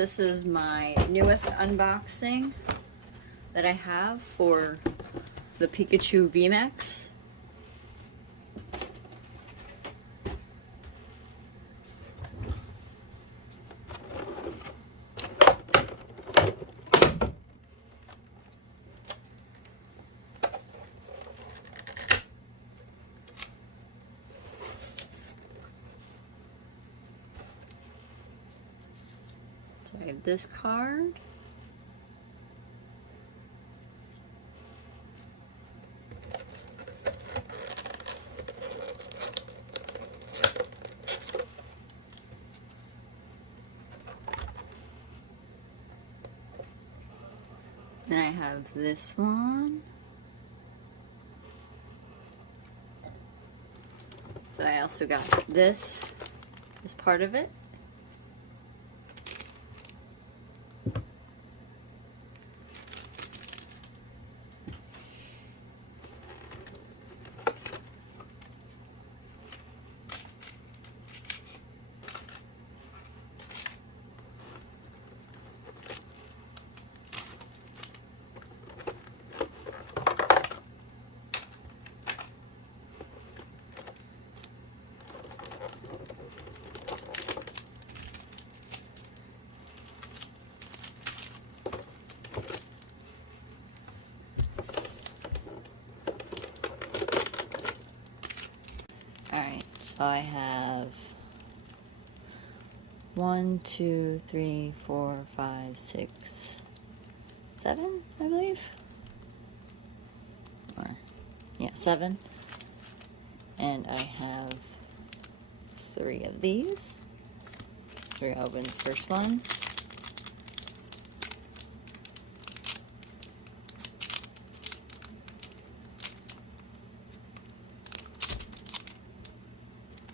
this is my newest unboxing that I have for the Pikachu VMAX. I have this card. Then I have this one. So I also got this as part of it. Alright, so I have 1, 2, 3, 4, 5, 6, 7, I believe. Or, yeah, 7. And I have 3 of these. We're gonna open the first one.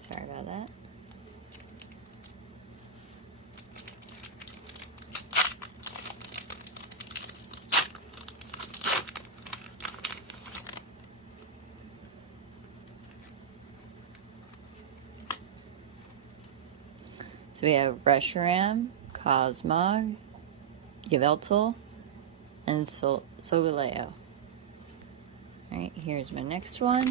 Sorry about that. So we have Reshiram, Cosmog, Yveltal, and Solgaleo. Alright, here's my next one.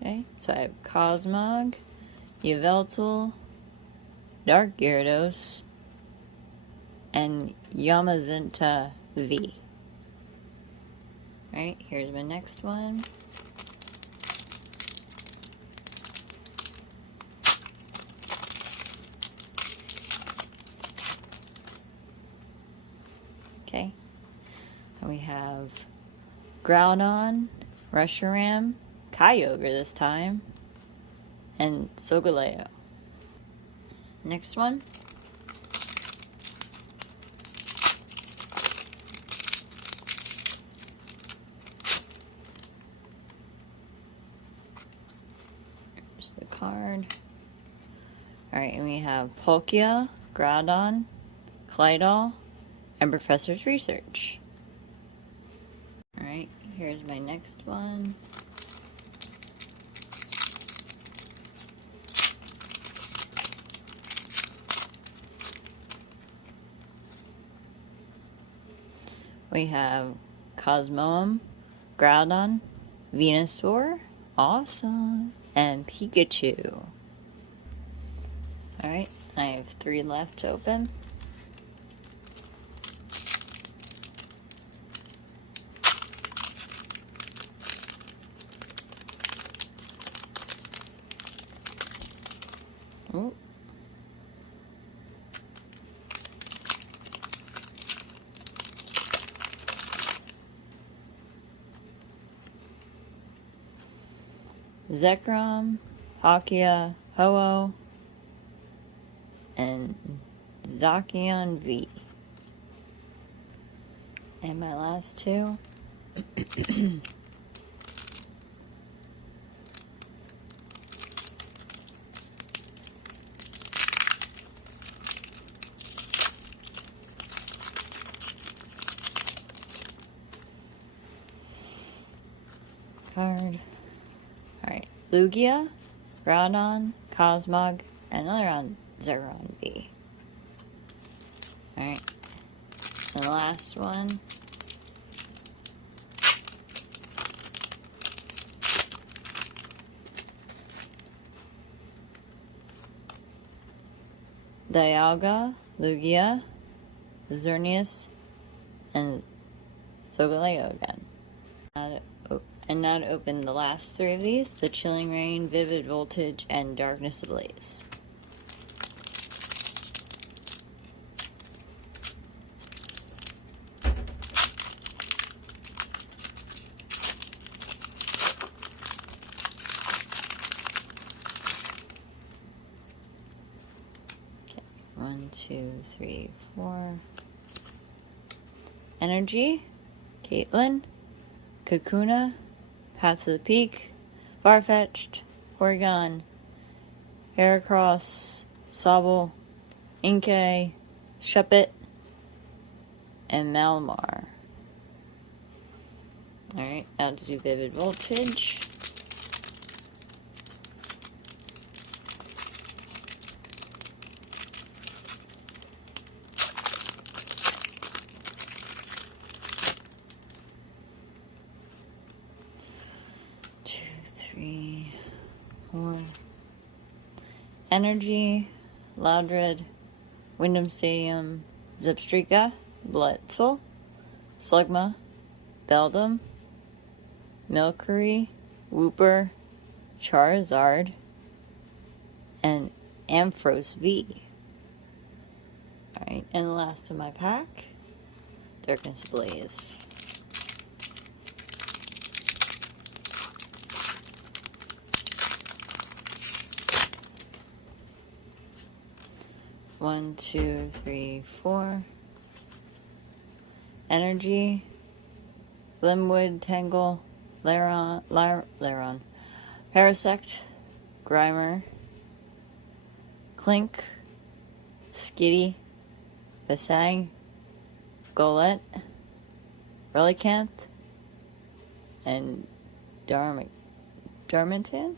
Okay, so I have Cosmog, Yveltal, Dark Gyarados, and Yamazinta V. Alright, here's my next one. Okay, and we have Groudon, Reshiram, Kyogre this time, and Solgaleo. Next one. Here's the card. Alright, and we have Palkia, Groudon, Claydol, and Professor's Research. Alright, here's my next one. We have Cosmoem, Groudon, Venusaur, awesome, and Pikachu. Alright, I have 3 left to open. Ooh. Zekrom, Palkia, Ho-Oh, and Zacian V. And my last 2. Lugia, Groudon, Cosmog, and another Zeron V. Alright. And the last one. Dialga, Lugia, Xerneas, and Solgaleo again. And now to open the last three of these, the Chilling Reign, Vivid Voltage, and Darkness Ablaze. Okay, 1, 2, 3, 4. Energy, Caitlyn, Kakuna, Path to the Peak, Farfetch'd, Porygon, Heracross, Sobble, Inkay, Shuppet, and Malamar. Alright, now to do Vivid Voltage. More Energy, Loudred, Wyndham Stadium, Zebstrika, Blitzel, Slugma, Beldum, Milcery, Wooper, Charizard, and Ampharos V. Alright, and the last of my pack, Darkness Ablaze. One, two, three, four. Energy, Limwood, Tangle, Laron, Parasect, Grimer, Clink, Skitty, Basang, Golett, Relicanth, and Darmanitan.